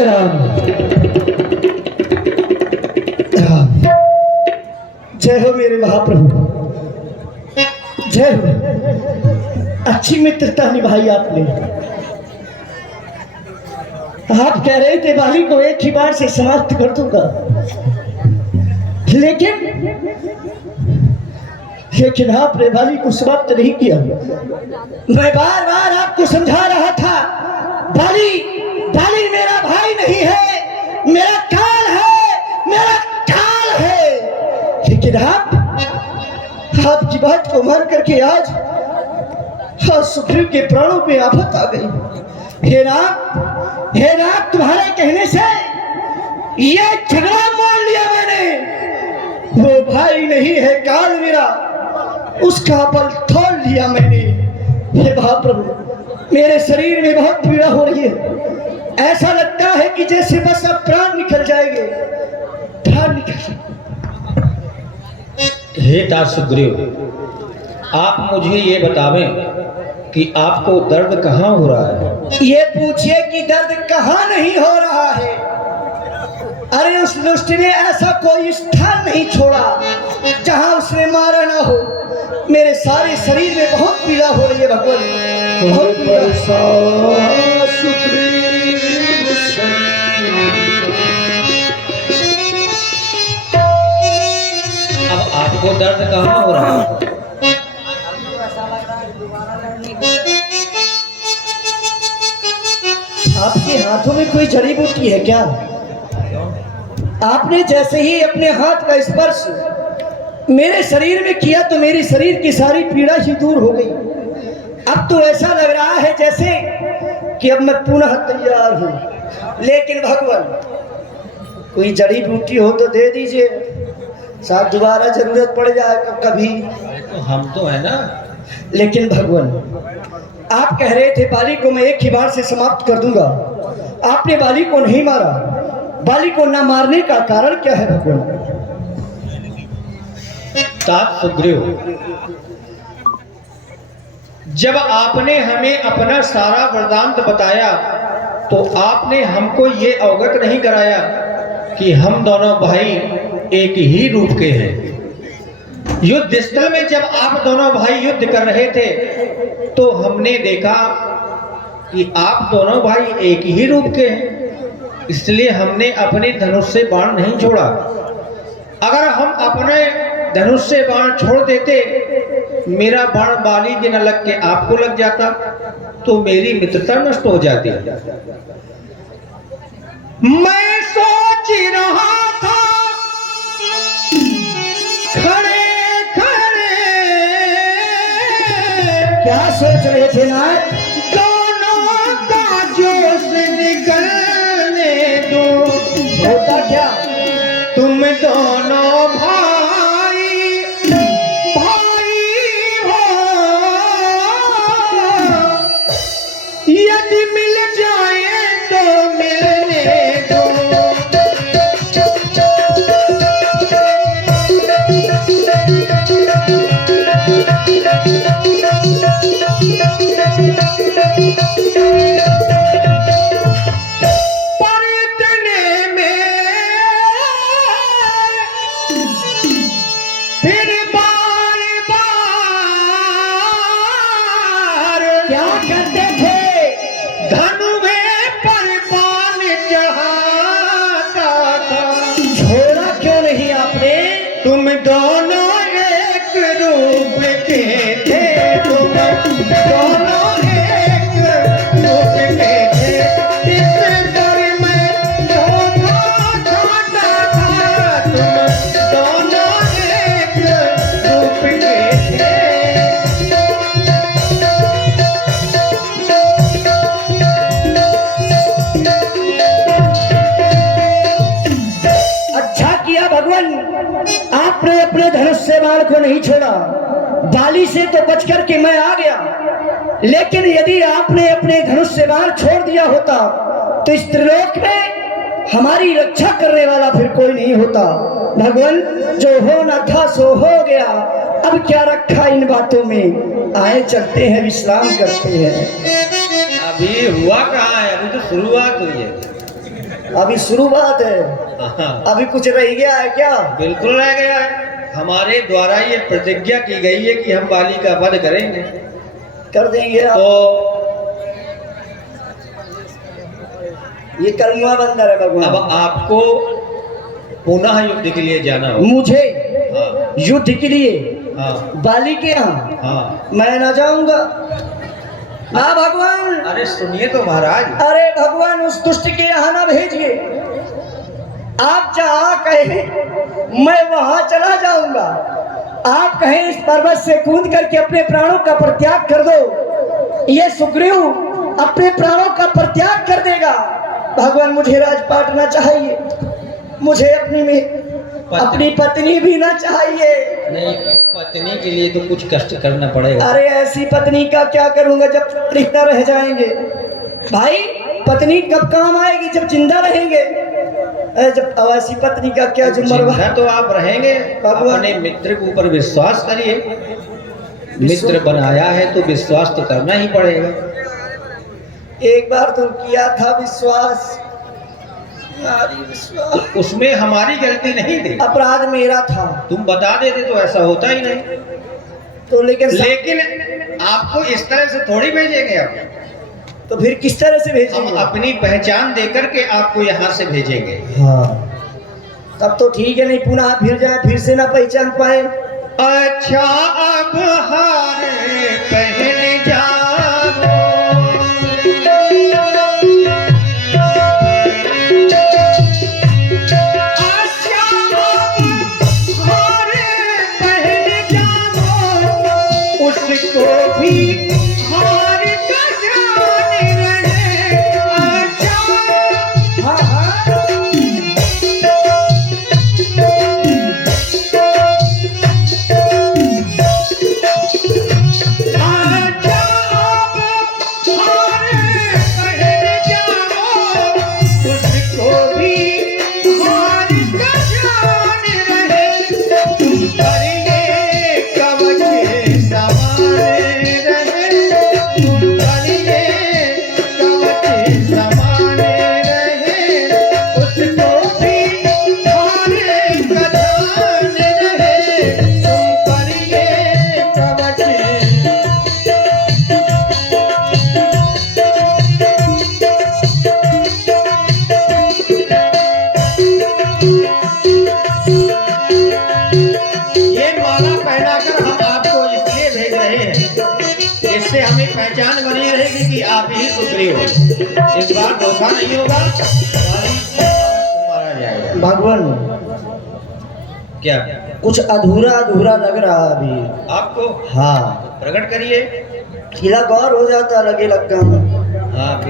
राम राम। जय हो मेरे महाप्रभु, जय हो। अच्छी मित्रता निभाई आपने। आप कह रहे थे बाली को एक ही बार से समाप्त कर दूंगा, लेकिन आपने बाली को समाप्त नहीं किया। मैं बार बार आपको समझा रहा था, बाली बाली मेरा भाई नहीं है, मेरा काल है, मेरा काल है। लेकिन आप आपकी बात को मान करके आज सुग्रीव के प्राणों पे आफत आ गई। हे राम, तुम्हारे कहने से ये झगड़ा मोड़ लिया मैंने। वो भाई नहीं है काल मेरा, उसका बल तोड़ लिया मैंने। हे महाप्रभु, मेरे शरीर में बहुत पीड़ा हो रही है। ऐसा लगता है कि जैसे बस अब प्राण निकल जाएंगे, प्राण निकल। हे तात सुग्रीव, आप मुझे ये बतावें कि आपको दर्द कहाँ हो रहा है? ये पूछिए कि दर्द कहाँ नहीं हो रहा है। अरे उस दुष्ट ने ऐसा कोई स्थान नहीं छोड़ा जहां उसने मारा ना हो। मेरे सारे शरीर में बहुत पीड़ा हो रही है भगवान, बहुत पीड़ा। अब आपको दर्द कहाँ हो रहा है? आपके हाथों में कोई जड़ी बूटी है क्या? आपने जैसे ही अपने हाथ का स्पर्श मेरे शरीर में किया तो मेरे शरीर की सारी पीड़ा ही दूर हो गई। अब तो ऐसा लग रहा है जैसे कि अब मैं पुनः तैयार हूँ। लेकिन भगवान, कोई जड़ी बूटी हो तो दे दीजिए, शायद दोबारा जरूरत पड़ जाए कभी। तो हम तो है ना। लेकिन भगवान, आप कह रहे थे बाली को मैं एक ही बार से समाप्त कर दूंगा। आपने बाली को नहीं मारा। बाली को न मारने का कारण क्या है भगवान? तात सुग्रीव, जब आपने हमें अपना सारा वृतांत बताया तो आपने हमको ये अवगत नहीं कराया कि हम दोनों भाई एक ही रूप के हैं। युद्ध स्थल में जब आप दोनों भाई युद्ध कर रहे थे तो हमने देखा कि आप दोनों भाई एक ही रूप के हैं, इसलिए हमने अपने धनुष से बाण नहीं छोड़ा। अगर हम अपने धनुष से बाण छोड़ देते, मेरा बाण बाली के न लग के आपको लग जाता तो मेरी मित्रता नष्ट हो जाती। मैं सोच रहा था खड़े खड़े, क्या सोच रहे थे नाथ? दोनों का जोश निकलने दो। होता क्या? तुम दोनों भाई भाई हो, यदि मिल जाए तो मिलने दो। पर इतने में फिर बार बार क्या करते थे? धनु में पर बाण चढ़ाता था। छोड़ा क्यों नहीं आपने? तुम दोनों एक रूप के थे, तुम दोनों एक रूप के थे। इस डर में धोखा खाता था, तुम दोनों एक रूप के थे। अच्छा किया भगवान, आपने अपने धनुष से बाण को नहीं छोड़ा। बाली से तो बच करके मैं आ गया, लेकिन यदि आपने अपने धनुष से बाण छोड़ दिया होता तो इस त्रिलोक में हमारी रक्षा करने वाला फिर कोई नहीं होता। भगवान, जो होना था सो हो गया, अब क्या रखा इन बातों में। आए चलते हैं, विश्राम करते हैं। अभी हुआ कहाँ है, अभी तो शुरुआत हुई है। अभी शुरुआत है, हाँ, अभी कुछ रह गया है क्या? बिल्कुल रह गया है। हमारे द्वारा ये प्रतिज्ञा की गई है कि हम बाली का वध करेंगे। कर देंगे आप। तो ये कलमा बंदर है अब भगवान। आपको पुनः युद्ध के लिए जाना होगा। मुझे हाँ, युद्ध के लिए हाँ, बाली के यहाँ हाँ। मैं ना जाऊंगा ना भगवान। अरे सुनिए तो महाराज, अरे भगवान उस दुष्ट के यहाँ ना भेजिए। आप जहाँ कहें मैं वहां चला जाऊंगा। आप कहें इस पर्वत से कूद करके अपने प्राणों का परित्याग कर दो, ये सुग्रीव अपने प्राणों का परित्याग कर देगा। भगवान मुझे राजपाट ना चाहिए, मुझे अपनी पत्नी भी ना चाहिए। नहीं, पत्नी के लिए तो कुछ कष्ट करना पड़ेगा। अरे ऐसी पत्नी का क्या करूंगा जब रिश्ता रह जाएंगे। भाई पत्नी कब काम आएगी? जब जिंदा रहेंगे। जब ऐसी पत्नी का क्या जुम्मन। जिंदा तो आप रहेंगे। भगवान। अपने मित्र के ऊपर विश्वास करिए। मित्र बनाया है तो विश्वास तो करना ही पड़ेगा। एक बार तो किया था विश्वास, यारी विश्वास। उसमें हमारी गलती नहीं थी, अपराध मेरा था। तुम बता देते तो ऐसा होता ही नहीं। तो लेकिन आपको इस तरह से थोड़ी भेजेंगे आप। तो फिर किस तरह से हम भेजेंगे? अपनी पहचान देकर के आपको यहाँ से भेजेंगे। हाँ तब तो ठीक है, नहीं पुनः फिर जाए फिर से ना पहचान पाए। अच्छा अब हारे पहले जाओ। अच्छा अब हारे पहले जाओ, उसको भी हार का जान रहे। अच्छा हाँ हाँ आजा अब हारे पहले जाओ, उसको भी हार का जान रहे। तुम पर ये कवच समाने रहे, तुम पर ये कवच समाने रहे, उसको भी हार का जान रहे। तुम पर ये कवच। ये माला पहनाकर हम आपको इसलिए भेज रहे हैं, इससे हमें पहचान बनी रहेगी कि आप ही सुग्रीव हो। इस बार धोखा नहीं होगा, मारा जाएगा। भगवान क्या कुछ अधूरा अधूरा लग रहा अभी आपको? हाँ प्रकट करिए। खिला गौर हो जाता लगे लगा। हाँ।